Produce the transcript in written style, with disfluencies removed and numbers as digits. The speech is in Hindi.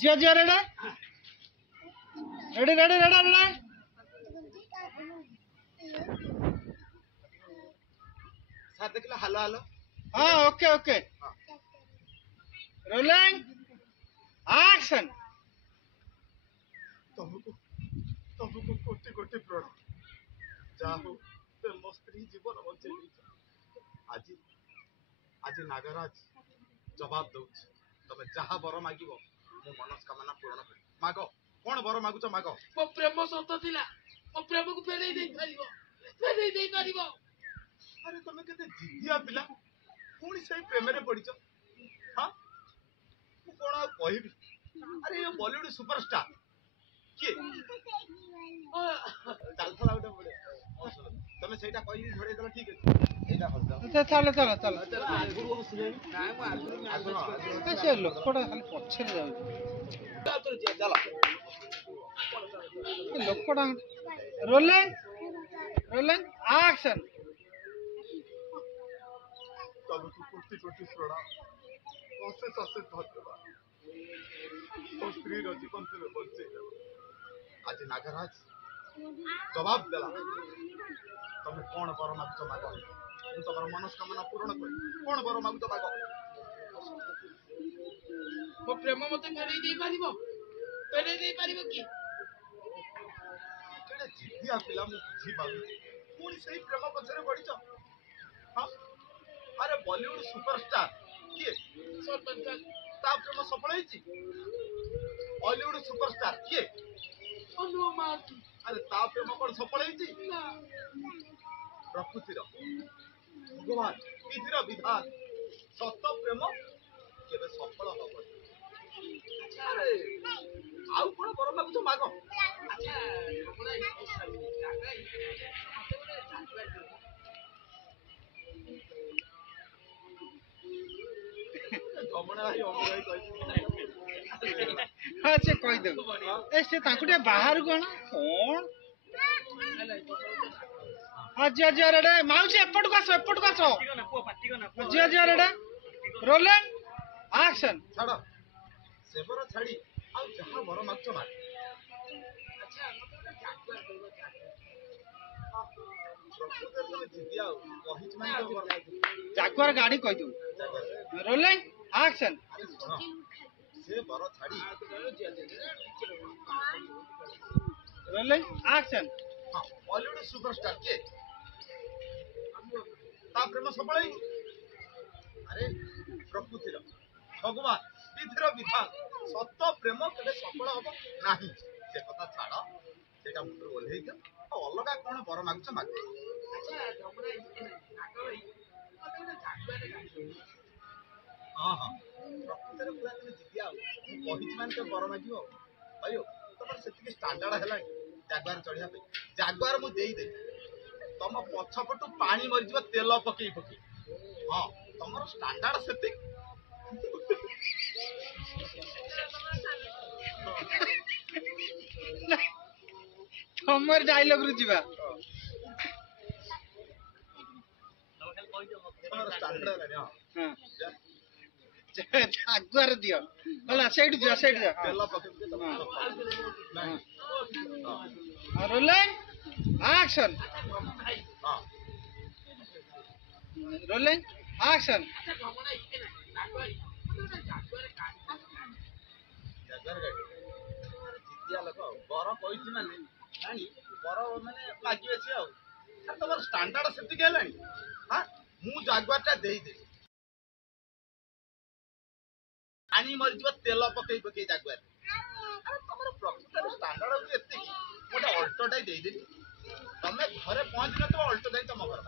जिया जिया रेडा रेडी रेडी रेडा रेडा सर देखला हेलो हेलो हाँ ओके ओके रोलिंग एक्शन तुमको तुमको कोटि कोटि प्रणाम जाहो ते मो स्त्री जीवन बचे आज आज नागराज जवाब दउछ तमे जहा बर मागिबो मो मनस्कामना पूर्ण कर मागो कोन बर मागुछ मागो मो प्रेम सत थिला मो प्रेम को फेरै दे परिबो अरे तमे केते जिद्दिया पिला पुणी सही प्रेम रे पड़िछ हां मु कोन कहिबी अरे ये बॉलीवुड सुपरस्टार के चाल थला उठे पड़े तमे सेटा कहि झड़े देला ठीक है एटा हल जाओ अच्छा चलो चलो चलो आगुरु बसले नाय मो आगुरु कैसे लोकटा खाली पछरे जाउ चलो लोकटा रोलिंग रोलिंग एक्शन तुमको कोटि कोटि प्रणाम अशेष अशेष धन्यवाद तो स्त्री जीवन तुम बचे आज नागराज जवाब देला तुम कौन बर मागुच माग मु तुम मनस्कामना पूर्ण कर कौन बर मागुच माग मो प्रेम मते फेरै दे परिबो की केडे जिद्दिया पिला मु बुझी पाउ पुणी सही प्रेम पछरे पड़िछ हां अरे बॉलीवुड सुपरस्टार किए ता प्रेम सफल होईची बॉलीवुड सुपरस्टार किए अनुमान अरे ता प्रेम कोन सफल होईची प्रकृतिर भगवान विधिर विधान सत प्रेम केबे सफल हबो अरे आउ कोन बर मागुछ मागो अच्छा हमरा ई जागाई मते गोटे जागवा गमना भाई अमराई कहि हाँ से कहि दे ए से ताकु टे बाहर कोन कोन हाँ जिया जिया रेडा माउसी एपट को आसो जिया जिया रेडा रोलिंग एक्शन छाड़ सेबर छाड़ी आउ जहा बर मागुछ माग अच्छा मते गोटे जागवा देबो प्रकृतिर तमे जिद्दिया कहिच माने बर जागवार गाड़ी कहि दो रोलिंग एक्शन अरे सुनो से बर छाड़ी रोलिंग एक्शन हां बॉलीवुड सुपरस्टार के ता प्रेम सफल होईची अरे प्रकृतिर भगवान विधिर विधान सत प्रेम केबे सफल हबो नाही से कथा छाड़ सेटा मुंडर ओल्हेई के अलगा कोन बर मागुछ माग अच्छा हमरा ई नागराई मते गोटे जागवा दे हां हां प्रकृतिर पूरा तमे जिद्दिया मु कहिच माने तो बर मागियो भाइयो तमर सेतिके स्टैंडर्ड हेलानी जागवार चढ़िया पे जागवार मु देई दे तम पछपटु पानी मरि जीव तेल पकई पकई हां तमर स्टैंडर्ड सेति हमर डायलॉग रु जीवा तमर स्टैंडर्ड हेलानी हां हां जागवार दियो होला साइड जा तेल पकई के तम नहीं हां रोलिंग एक्शन हां रोलिंग एक्शन हमरा ई नागराई मते गोटे जागवा रे जागवार गाड़ी जिद्दिया लोक बर कहिची माने नानी बर माने मागिबे छी आ तमर स्टैंडर्ड सेति के हेलानी हां मु जागवारटा देई दे पानी मरि जीव तेल पकई पकई जागवार अरे तमर प्रकृतिर स्टैंडर्ड होची एति मोटा अल्टोटाई देई देली तमे घरे पहुंच न तो अल्टो जाई तम घर